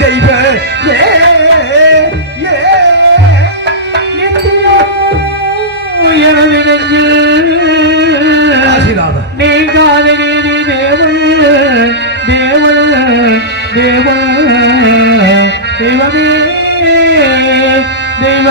தெய்வ நீங்காத நீதி தேவன் தேவன் தேவன் தெய்வமே தெய்வ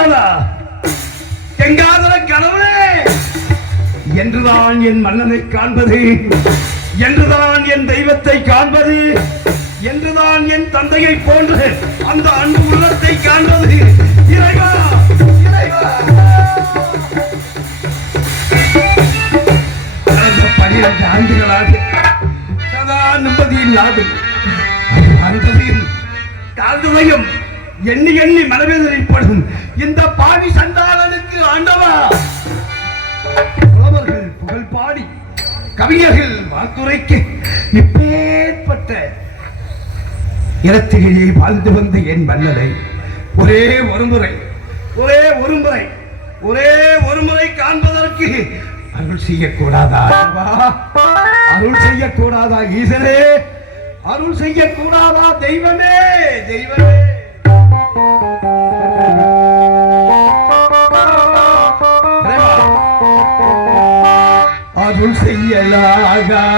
காசிநாதா, எங்காதர கடவுளே, என்றுதான் என் மன்னனை காண்பது, என்றுதான் என் தெய்வத்தை காண்பது, என்றுதான் என் தந்தையை போன்று அந்த அன்பு உள்ளத்தை காண்பது. இறைவா, இறைவா, கடந்த 12 ஆண்டுகளாக சதா நிம்மதியில் நாடு அன்பதில் கால்துளையும் எண்ணி எண்ணி மனவேதனைப்படும் இந்த பாவி சண்டாளனுக்கு ஆண்டவா, புலவர்கள் புகழ் பாடி கவிஞர்கள் வாக்குரைக்கு இப்பேற்பட்ட இடத்திலேயே வாழ்ந்து வந்த என் மன்னனை ஒரே ஒரு முறை காண்பதற்கு அருள் செய்யக்கூடாதா? அருள் செய்யக்கூடாதா ஈசனே? அருள் செய்யக்கூடாதா தெய்வமே? தெய்வமே, அருள் செய்யலாகாதா?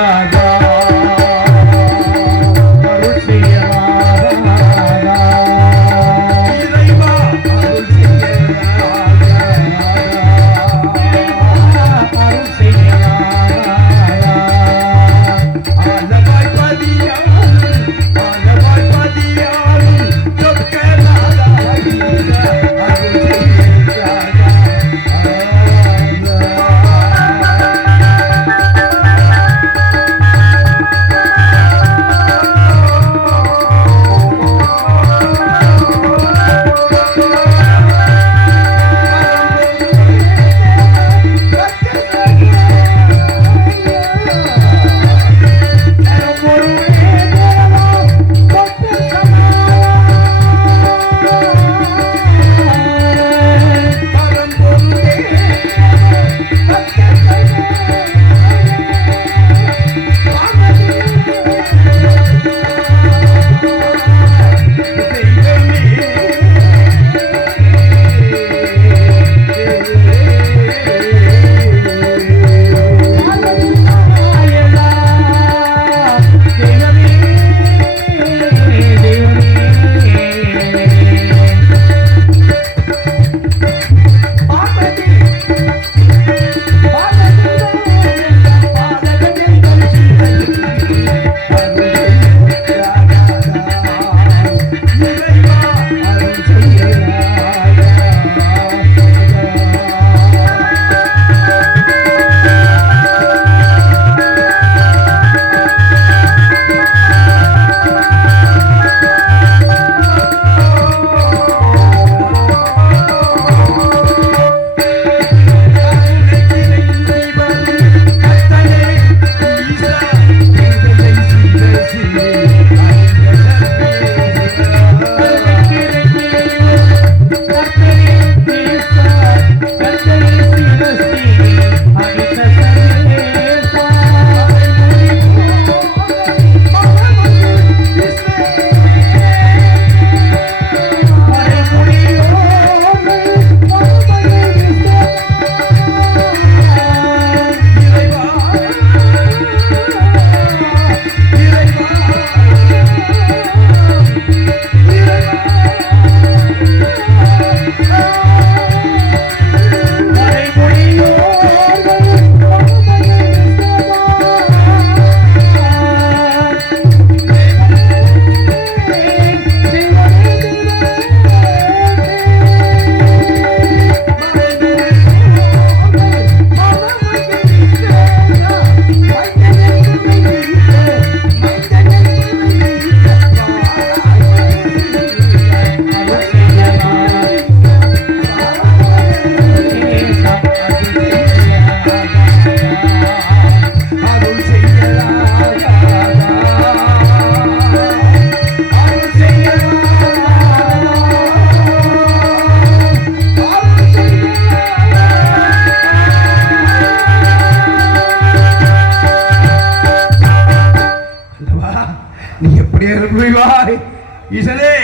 ஈசனே,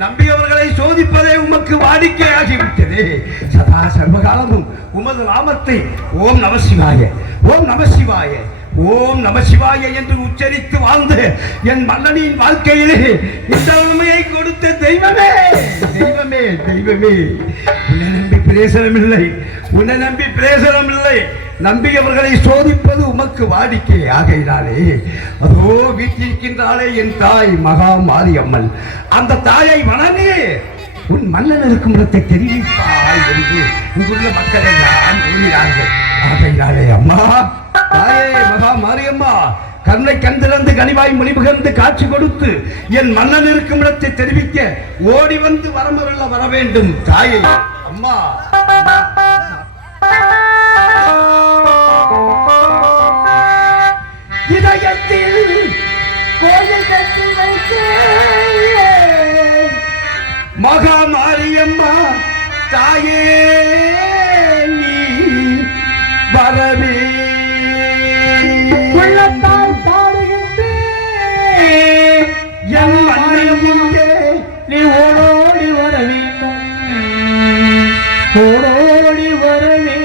நம்பியவர்களை சோதிப்பதே உமக்கு வாடிக்கையாகிவிட்டது. சதா சர்வகாலமும் உமது நாமத்தை ஓம் நமசிவாய, ஓம் நமசிவாய, ஓம் நமசிவாய என்று உச்சரித்து வாழ்ந்து என் மன்னனின் வாழ்க்கையிலே இந்த உண்மையை கொடுத்த தெய்வமே, தெய்வமே, தெய்வமே, உன்னை நம்பி பிரயோசனம் இல்லை, உன்னை நம்பி பிரயோசனம் இல்லை. நம்பியவர்களை சோதிப்பது உமக்கு வாடிக்கை ஆகையினாலே அதோ வீட்டிருக்கின்றாளே என் தாய் மகா மாரியம்மன், அந்த தாயை வணங்கி உன் மன்னன் இருக்கும் இடத்தை தெரிவிப்பாய் என்று இங்குள்ள மக்கள் எல்லாம் கூறினார்கள். ஆகையினாலே அம்மா தாயே மகா மாரியம்மா, கண்ணை கண்டிருந்து கனிவாய் மொழிபுகர்ந்து காட்சி கொடுத்து என் மன்னன் இருக்கும் இடத்தை தெரிவிக்க ஓடி வந்து வரமருள வர வேண்டும் தாயே. அம்மா இதயத்தில் கோயில் கட்டி வைத்தேன் மகா மாரியம்மா தாயே நீ வரவே உள்ளத்தால் பாடுகின்றேன் என் மனைவியே நீ ஓடோடி வர வேண்டும், ஓடோடி வர வேண்டும்.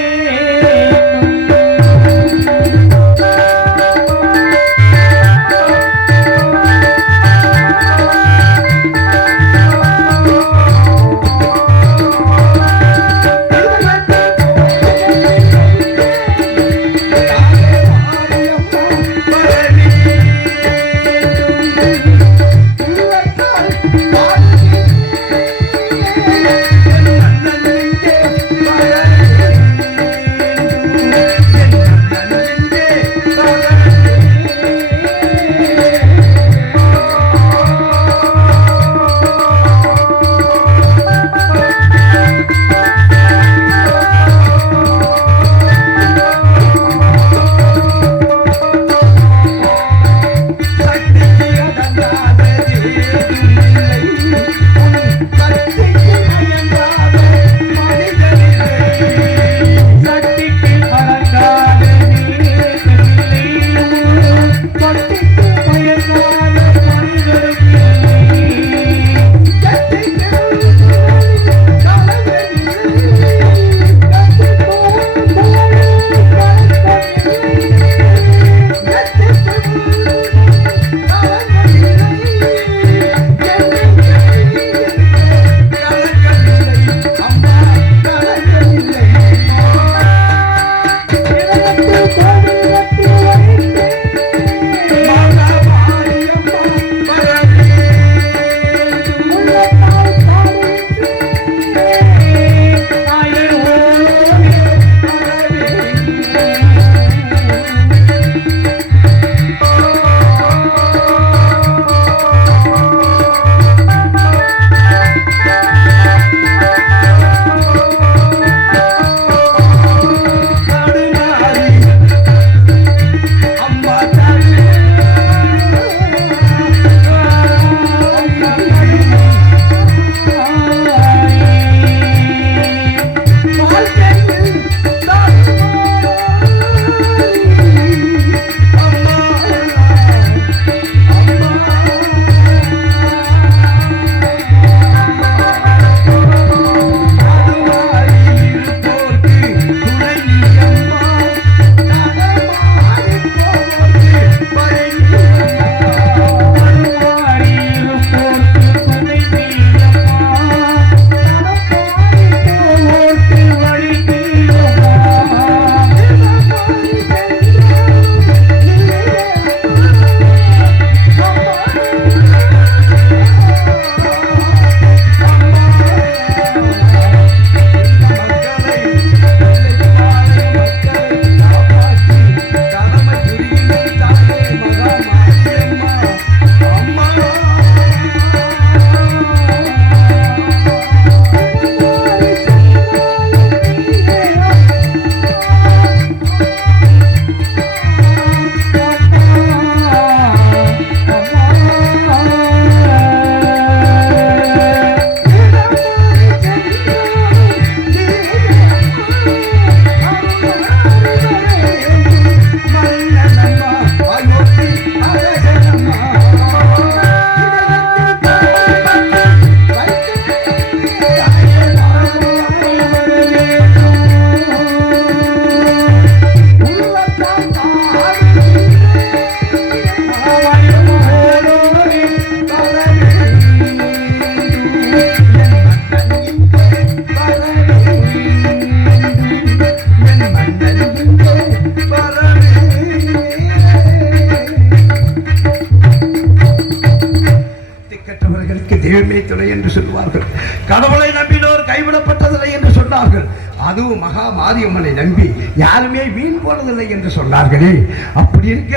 கடவுளை நம்பினோர் கைவிடப்பட்டதில்லை என்று சொன்னார்கள். அதுவும் மகா மாரியம்மனை நம்பி யாருமே வீண் போனதில்லை என்று சொன்னார்களே. அப்படி இருக்க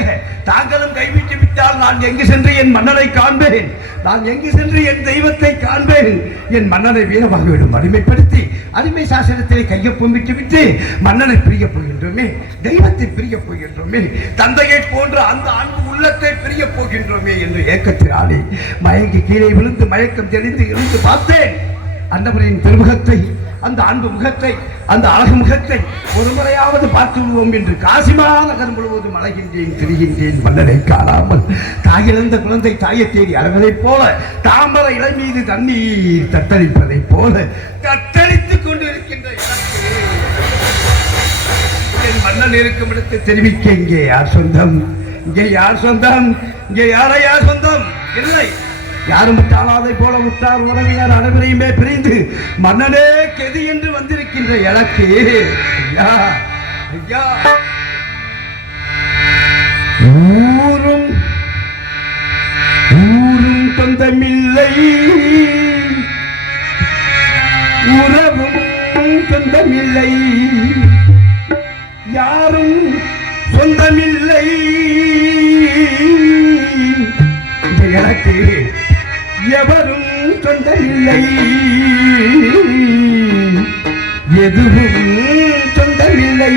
தாங்களும் கைவிட்டு விட்டால் நான் எங்கு சென்று என் மன்னனை காண்பேன்? நான் எங்கு சென்று என் தெய்வத்தை காண்பேன்? என் மன்னனை வீரபாகுவிடம் அடிமைப்படுத்தி அடிமை சாசனத்திலே கையொப்பம் விட்டு மன்னனை பிரிய போகின்றோமே, தெய்வத்தை பிரிய போகின்றோமே, தந்தையை போன்ற அந்த அன்பு உள்ளத்தை பிரிய போகின்றோமே என்று ஏக்கத்தினாலே மயங்கி கீழே விழுந்து மயக்கம் தெளிந்து இருந்து பார்த்தேன். அன்னவரின் திருமுகத்தை, அந்த அன்பு முகத்தை, அந்த அழகு முகத்தை ஒரு முறையாவது பார்த்து விடுவோம் என்று காசிமா நகர் முழுவதும் அழகின்றேன், திரிகின்றேன். மன்னனை காணாமல் தாயிழந்த குழந்தை தாயை தேடி அழகதைப் போல தாமரை இலை மீது தண்ணீர் தத்தளிப்பதைப் போல தத்தளித்துக் கொண்டிருக்கின்ற என் மன்னன் இருக்கும் இடத்தை தெரிவிக்க இங்கே யார் சொந்தம்? இங்கே யார் சொந்தம்? இங்கே யாரையா சொந்தம்? இல்லை, யாரும் முட்டாளாதை போல முட்டார் உறவினர் அனைவரையுமே பிரிந்து மன்னனே கெதி என்று வந்திருக்கின்ற எனக்கு ஐயா ஐயா ஊரும் ஊரும் சொந்தமில்லை, உறவும் சொந்தமில்லை, யாரும் சொந்தமில்லை எனக்கு, எவரும் சொந்தமில்லை, எதுவும் சொந்தமில்லை.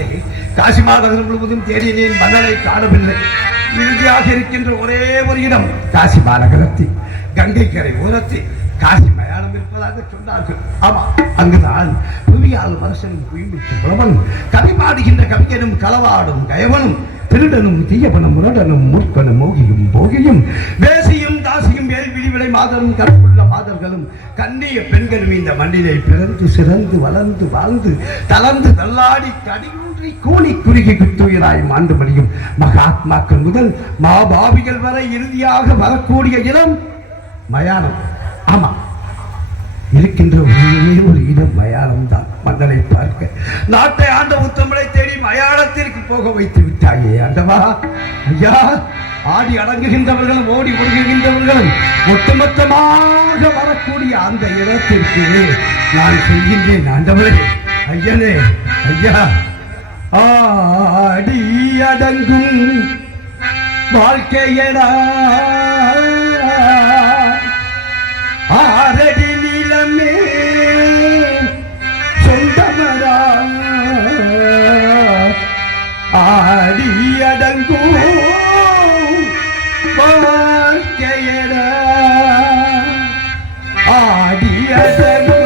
ஆகையினாலே காசி மாநகரம் முழுவதும் தேடினேன், மன்னனை காணவில்லை. இறுதியாக இருக்கின்ற ஒரே ஒரு இடம் காசி மாநகரத்தில் கங்கை கரை ஓரத்தில் காசி மயானம் இருப்பதாக சொன்னார்கள். ஆமா, அங்குதான் புவியால் மனுஷனும் குயிமிச்சு புலவன் கவி பாடுகின்ற கவிஞனும் களவாடும் கயவனும் திருடனும் தீயவனும் முரடனும் மூர்க்கனும் மோகியும் போகியும் வேசியும் தாசியும் வேல்விழி விளை மாதரும் கற்புள்ள மாதர்களும் கண்ணிய பெண்களும் இந்த மண்ணினை பிறந்து சிறந்து வளர்ந்து வாழ்ந்து தளர்ந்து தள்ளாடி கடியூன்றி கூலி குறுகி குத்துயிராய் மாண்டு மடியும் மகாத்மாக்கள் முதல் மாபாவிகள் வரை இறுதியாக வரக்கூடிய இடம் மயானம். ஆமா, இருக்கின்ற ஒரே ஒரு இடம் மயானம் தான். மன்னனை பார்க்க நாட்டை ஆண்ட உத்தமனை தேடி மயானத்திற்கு போக வைத்து விட்டாயே ஆண்டவா. ஐயா, ஆடி அடங்குகின்றவர்களும் ஓடி ஒடுங்குகின்றவர்களும் ஒட்டுமொத்தமாக வரக்கூடிய அந்த இடத்திற்கு நான் சொல்கின்றேன் ஆண்டவரே. ஐயனே, ஐயா, ஆடி அடங்கும் வாழ்க்கையடா ஆரடி நிலமே சொந்தமரா ஆடி அடங்கும் வாழ்க்கையடா ஆடி அடங்கும்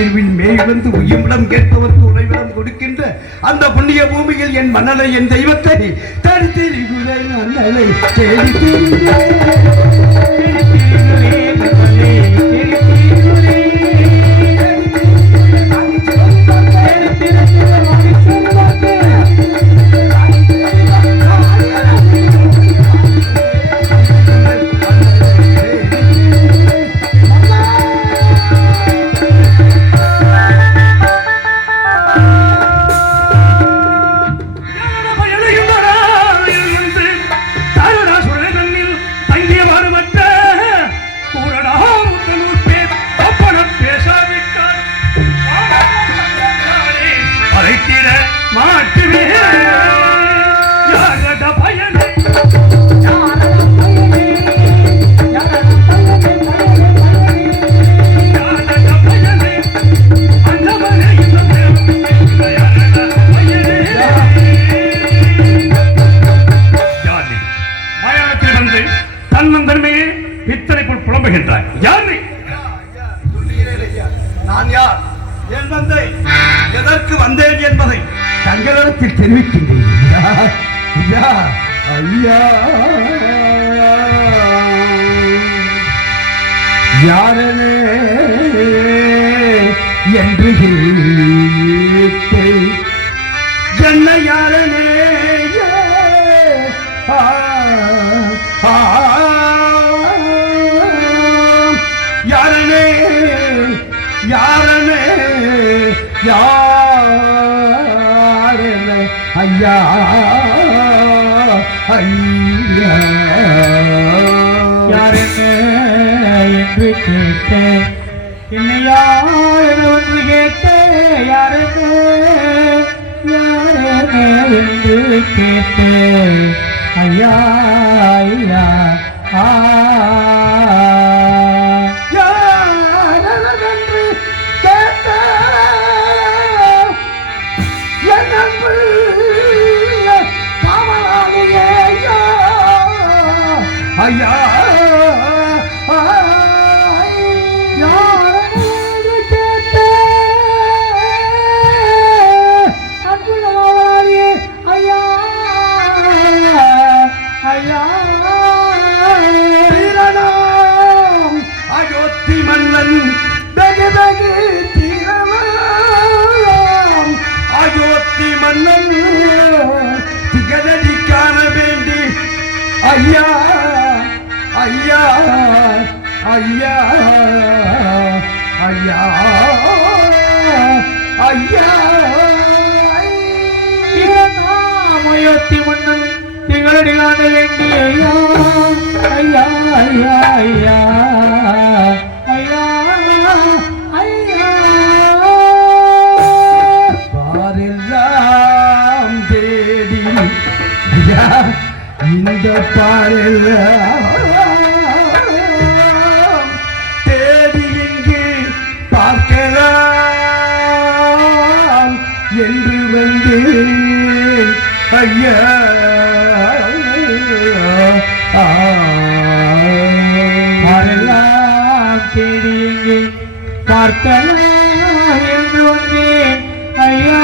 உயிர்வில் மேய் வந்து உயிரிடம் கேட்பவர்க்கு உறைவிடம் கொடுக்கின்ற அந்த புண்ணிய பூமியில் என் மன்னனை என் தெய்வத்தை தடுத்திருக்கிறேன் அண்ணலை தேடி எதற்கு வந்தேன் என்பதை தங்களிடத்தில் தெரிவிக்கின்றேன். யாரனே என்று என்ன யாரனே யாரனே யாரனே யாரனே ஐயா ஐயா யாரனே என்று கேட்டேன் என்னை யார் என்று கேட்டேன் யாரனே யாரனே என்று கேட்டேன் ஐயா ஐயா ஐயா அயோத்தி மன்னன் வெகு வெகு தீரலாம் அயோத்தி மன்னன் திகழடி காண வேண்டி ஐயா ஐயா ஐயா ஐயா ஐயா அயோத்தி மன்னன் திகழடி காண வேண்டி ஐயா ஐயா ஐயா ஐயா ஐயா பாரெல்லாம் தேடி ஐயா இந்த பாரெல்லாம் தேடி இங்கு பார்க்கலாம் என்று வந்து ஐயா பாரெல்லாம் தேடி இங்கு பார்க்கலாம் என்று வந்தேன் ஐயா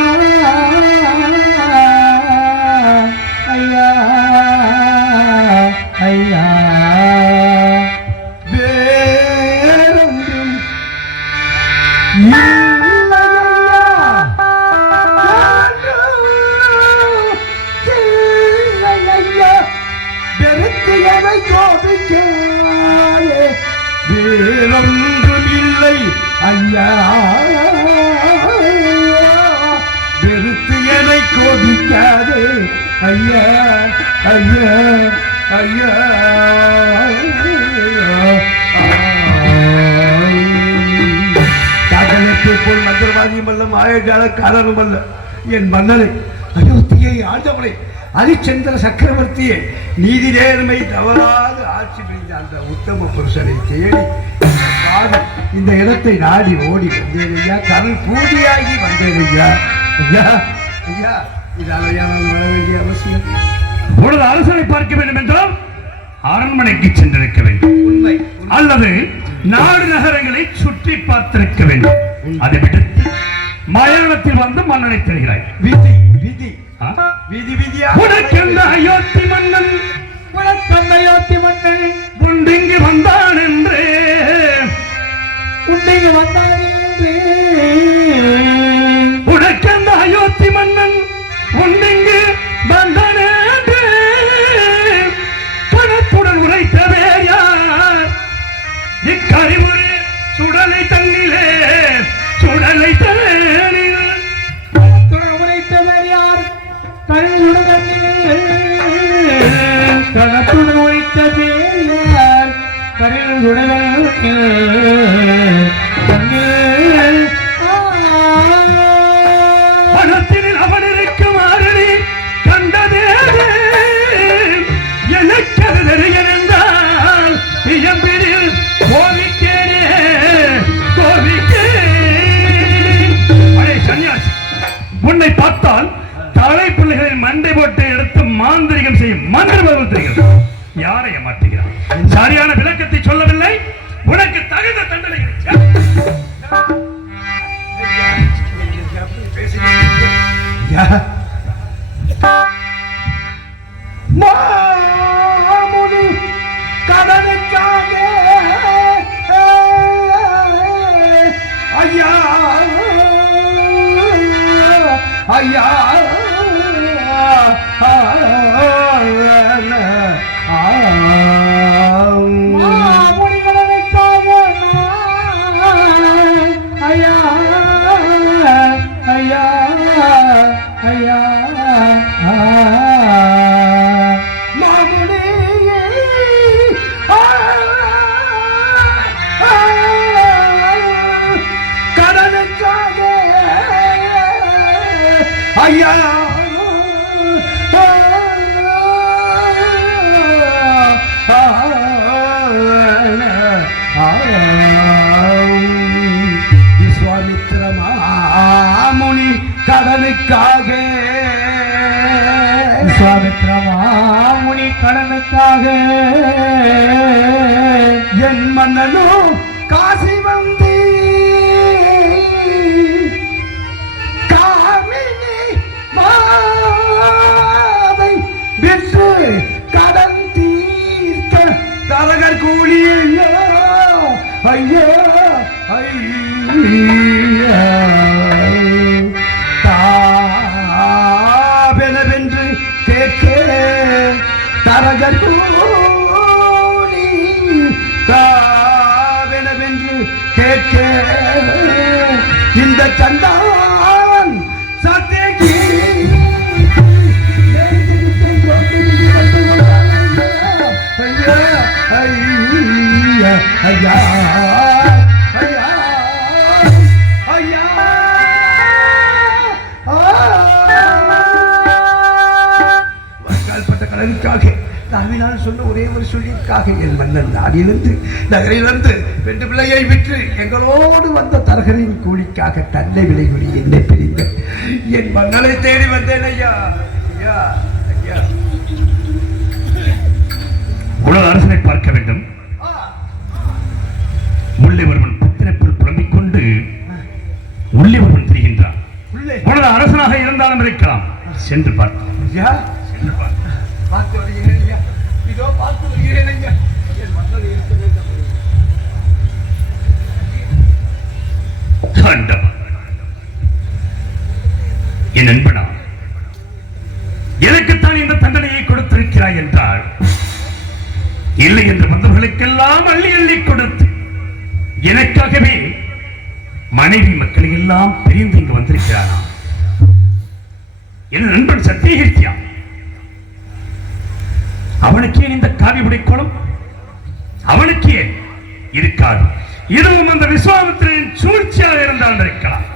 ஐயா ஐயா வேறொன்றும் வெறுத்தியனை கோபிக்காதே வேறொன்றும் இல்லை ஐயா வெறுத்தியனை கோபிக்காதே ஐயா ஐயா ஐயா காதலுக்கு போல் மந்திரவாதியும் அல்ல மாயஜாலக்காரனும் அல்ல என் மன்னனை அயோத்தியை ஆண்டவனை ஹரிச்சந்திர சக்கரவர்த்தியை நீதி நேர்மை தவறாது ஆட்சி புரிந்த அந்த உத்தம புருஷனை தேடி இந்த இடத்தை நாடி ஓடி வந்தேன் ஐயா கடல் பூஜையாகி வந்தேன் ஐயா ஐயா ஐயா இதாலையா நான் வர வேண்டிய அவசியம் பொழுது அரசனை பார்க்க வேண்டும் என்றால் அரண்மனைக்கு சென்றிருக்க வேண்டும் உண்மை அல்லது நாடு நகரங்களை சுற்றி பார்த்திருக்க வேண்டும் அதை விடுத்து மயானத்தில் வந்து மன்னனை தருகிறாய். விதி விதி ஆ? விதி விதியா உனக்கெந்த அயோத்தி மன்னன் உனக்கெந்த அயோத்தி மன்னன் உண்டிங்கு வந்தான் என்று உன்னைக்கு வந்தான் என்று உனக்கெந்த அயோத்தி மன்னன் உண்டிங்கு வந்தான் என்று கணத்துடன் உரைத்த வேர் யார்? இக்கறிமுறை சுடலை தண்ணிலே சுடலை தண்ணில் உரைத்தவர் யார்? கண்ணுடன் கணத்துடன் உரைத்த பேர் யார்? கண்ணுடன் பணத்தினில் அவன் இருக்கும் ஆரணி கண்டதே எனக்கு அது தெரியும் என்றால் இயம்பினில் கோவிக்கேனே கோவிக்கேன். அடே சன்னியாசி, உன்னை பார்த்தால் தலை பிள்ளைகளின் மண்டை போட்டு எடுத்து மாந்திரிகம் செய்யும் மந்திரபவன் தெரிகிறது. யாரை ஏமாற்றுகிறான்? சரியான விளக்கத்தை சொல்லவில்லை. உனக்கு தகுந்த தண்டனை மாமுனி கடனுக்காக ஐயா ஐயா மாமுனிகளுக்காக ஐயா ஐயா ஐயா மாமுனி கடனுக்காக ஐயா விஸ்வாமித்திர மாமுனி கடனுக்காக விஸ்வாமித்திர மாமுனி கடனுக்காக என் மன்னனோ காசி வந்து காமினி மாதை விற்று கடன் தீர்த்த தரகர் கூலி ஐயா ஐயா ஐயா தாவெனவென்று கேட்க தரகர் கூலி தாவெனவென்று கேட்க இந்த சண்டான் சத்தேகி ஐயா ஐயா ஐயா ஐயா கால்பட்ட கடனுக்காக தாவினால் சொன்ன ஒரே ஒரு சொல்லிற்காக என் மன்னன் நாடிலிருந்து நகரிலிருந்து பெண்டு பிள்ளையை விற்று எங்களோடு வந்த தரகரின் கூலிக்காக தன்னை விலை கூலி என்னை பிரிந்த என் மன்னனை தேடி வந்தேன் ஐயா ஐயா ஐயா உலக அரசனை பார்க்க வேண்டும். உள்ளே ஒருவன் புத்திரப்பில் புலம்பிக் கொண்டு உள்ளே ஒருவன் தெரிகின்றான். உள்ளே உலக அரசனாக இருந்தாலும் இருக்கலாம். சென்று பார்த்தான். ஐயா சென்று பார்த்தான். பார்த்து வருகிறேன் ஐயா இதோ பார்த்து வருகிறேன் ஐயா என் மன்னனை இருக்கிறேன் ஆண்டவா, என் நண்பனா, எனக்குத்தான் இந்த தண்டனையை கொடுத்திருக்கிறாய் என்றால் இல்லை என்று வந்தவர்களுக்கெல்லாம் அள்ளி அள்ளி கொடுத்து எனக்காகவே மனைவி மக்களை எல்லாம் பிரிந்து இங்கு வந்திருக்கிறானா? என் நண்பன் சத்தியகீர்த்தியா, அவனுக்கு ஏன் இந்த காவிபுடை கோலம்? அவனுக்கு ஏன் இருக்காது. இதுவும் அந்த விஸ்வாமித்திரனின் சூழ்ச்சியாக இருந்தால் இருக்கலாம்.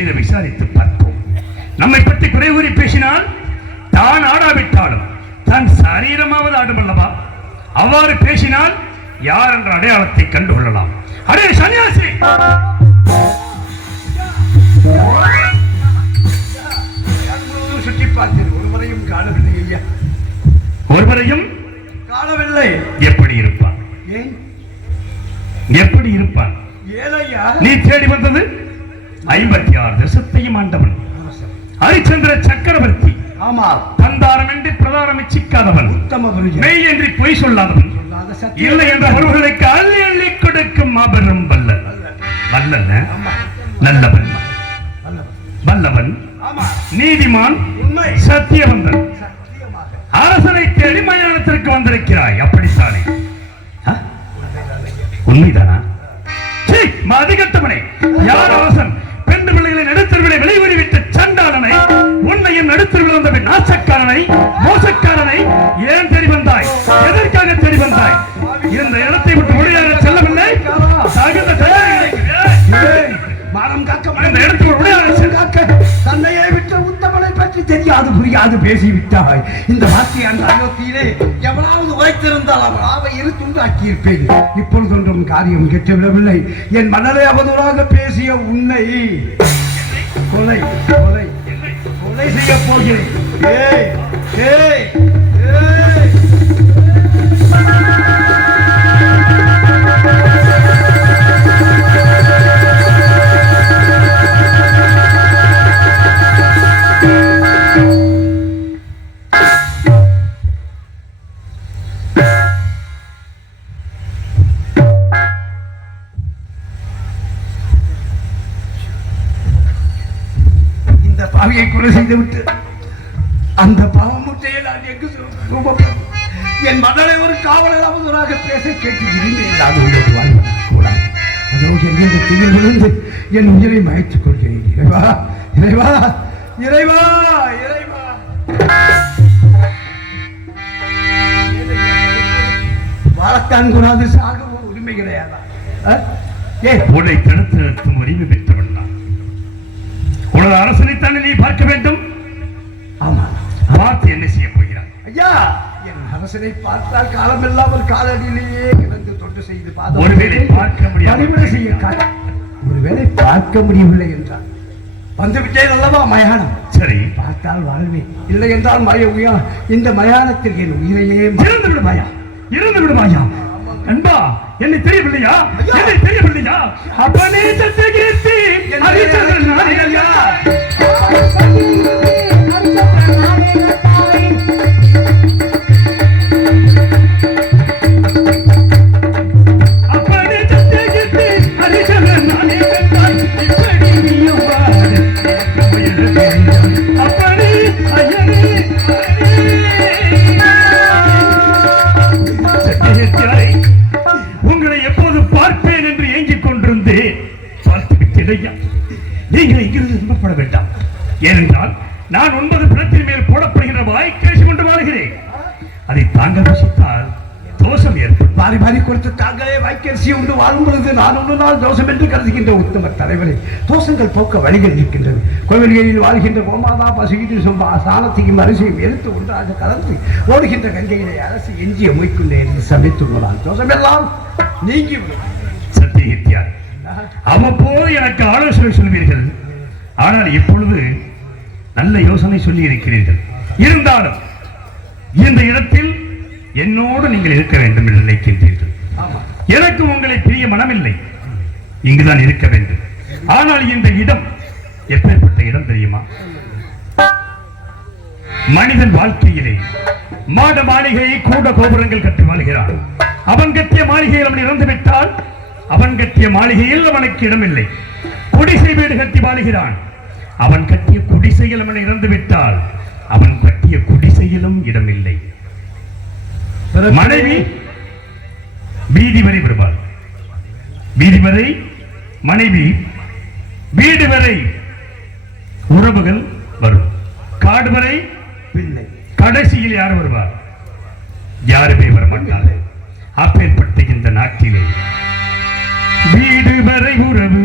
இதை விசாரித்து பார்ப்போம். நம்மை பற்றி குறை கூறி பேசினால் தான் ஆடாவிட்டாலும் தன் சரீரமாவது ஆடும் அல்லவா? அவ்வாறு பேசினால் யார் என்ற அடையாளத்தை கண்டுகொள்ளலாம். அடே சன்னியாசி, சுற்றி பார்த்தேன் ஒருவரையும் காணவில்லை ஐயா ஒருவரையும் காணவில்லை எப்படி இருப்பான்? ஏன் எப்படி இருப்பான்? ஏனையா நீ தேடி வந்தது 56 தேசத்தையும் ஆண்டவன் ஹரிச்சந்திர சக்கரவர்த்தி. ஆமா, தந்தாரம் என்று பிரதாரம் இச்சிக்காதவன், உத்தம குருஜி, மெய் என்று பொய் சொல்லாதவன், இல்லை என்ற ஒருவர்களுக்கு அள்ளி அள்ளி கொடுக்கும் மாபெரும் வல்லல். வல்லல்ல, நல்லவன், வல்லவன், நீதிமான், உண்மை, சத்தியவந்தன். அரசனை தேடி மயானத்திற்கு வந்திருக்கிறாய், அப்படித்தானே? உண்மைதானா? மதிகட்டவனே, யார் அரசன்? பெண்டு பிள்ளைகளை நடுத்தருவிலை வெளிவறிவிட்ட சண்டாளனை, உன்னையும் நடுத்தருவில் வந்த நாசக்காரனை, மோசக்காரனை ஏன் தேடி வந்தாய்? எதற்காக தேடி வந்தாய்? இந்த இடத்தை விட்டு முடியாக செல்லவில்லை. தகுந்த தன்னையே விட்ட உத்தமனை பற்றி தெரியாது புரியாது பேசிவிட்டாய். இந்த வார்த்தை அந்த அயோத்தியிலே எவனாவது வைத்திருந்தால் அவனாவை இரு துண்டாக்கியிருப்பேன். இப்பொழுது ஒன்றும் காரியம் கெட்டுவிடவில்லை. என் மனதை அவதூறாக பேசிய உன்னை கொலை கொலை கொலை செய்ய போகிறேன். ஏய் ஏய் ஏய், பாவியை கொலை செய்துவிட்டு அந்த பாவமுட்டையை நான் எங்கு சுமப்பேன்? என் மகளை ஒரு காவலர் அவதூறாக பேச கேட்டு விரும்பி கூடாது. அதோ எங்கெந்த தீயில் விழுந்து என் உயிரை மயத்துக் கொள்கிறேன். இறைவா இறைவா இறைவா இறைவா, வாழத்தான் கூடாது, சாக ஒரு உரிமை கிடையாதா? உன்னை தடுத்து நிறுத்தும் உரிமை பெற்றவன் தான். உனது அரசனைத்தானே நீ பார்க்க வேண்டும். ஆமா, பார்த்து என்ன செய்ய போகிறார்? ஐயா, என் அரசனை பார்த்தால் காலமில்லாமல் காலடியிலேயே கிடந்து தொண்டு செய்து ஒருவேளை பார்க்க முடியாது, ஒருவேளை பார்க்க முடியவில்லை என்றால் வந்துவிட்டேன் அல்லவா மயானம். சரி, பார்த்தால் வாழ்வே, இல்லை என்றால் இந்த மயானத்தில் என் உயிரையே இறந்து விடுவாயா? இறந்து விடுவாயா? அன்பா, என்னை தெரியவில்லையா? என்னை தெரியவில்லையா? அப்பனே சத்தியகீர்த்தி ஹரிச்சந்திரன் நாடியா, அப்பனே சத்தியகீர்த்தி ஹரிச்சந்திரன் நாடியா, இப்படி நீயும் வாடு அப்பனே ஐயனே சத்தியகீர்த்தியாய், உங்களை எப்போது பார்ப்பேன் என்று ஏங்கிக் கொண்டிருந்தே பார்த்துவிட்டேன். நீங்கள் இங்கிருந்து துன்பப்பட வேண்டாம். ஏனென்றால் நான் 9 பிணத்தின் மேல் போடப்படுகிற வாய்க்கேசி கொண்டு வாழ்கிறேன். அதை தாங்கள் வசித்தால் தோஷம் ஏற்படும். மாறி மாறி கொடுத்து தாங்களே வாய்க்கரிசி உண்டு வாழும் பொழுது நான் ஒன்று நாள் தோஷம் என்று கருதுகின்ற உத்தம தலைவரை தோஷங்கள் போக்க வழிகள் இருக்கின்றது. கோவில்களில் வாழ்கின்ற கோமாதா பசுகிட்டு சொல்வா சாணத்தையும் அரிசியும் எடுத்து ஒன்றாக கலந்து ஓடுகின்ற கங்கையிலே அரசு எஞ்சிய மொய்க்குள்ளே என்று சமைத்து போனான். தோஷம் எல்லாம் நீங்கி சத்தியகீர்த்தியார், அவ்வப்போது எனக்கு ஆலோசனை சொல்வீர்கள். ஆனால் இப்பொழுது நல்ல யோசனை சொல்லி இருக்கிறீர்கள். இருந்தாலும் இந்த இடத்தில் என்னோடு நீங்கள் இருக்க வேண்டும் என்று நினைக்கின்றீர்கள். எனக்கு உங்களை பிரிய மனமில்லை, இங்குதான் இருக்க வேண்டும். ஆனால் இந்த இடம் எப்பேற்பட்ட இடம் தெரியுமா? மனிதன் வாழ்க்கையிலே மாட மாளிகையை கூட கோபுரங்கள் கட்டி வாழ்கிறான். அவன் கட்டிய மாளிகையில் அவன் இறந்து விட்டால் அவன் கட்டிய மாளிகையில் அவனுக்கு இடமில்லை. குடிசை வீடு கட்டி வாழுகிறான். அவன் கட்டிய குடிசையில் அவன் இறந்து விட்டால் அவன் கட்டிய குடிசையிலும் இடமில்லை. மனைவி வீதி வரை வருவார், வீதி வரை மனைவி, வீடு வரை உறவுகள் வரும், காடு வரை பிள்ளை, கடைசியில் யார் வருவார்? யாருமே வரமாட்டார்கள். அப்பேற்பட்ட இந்த நாட்டிலே வீடு வரை உறவு,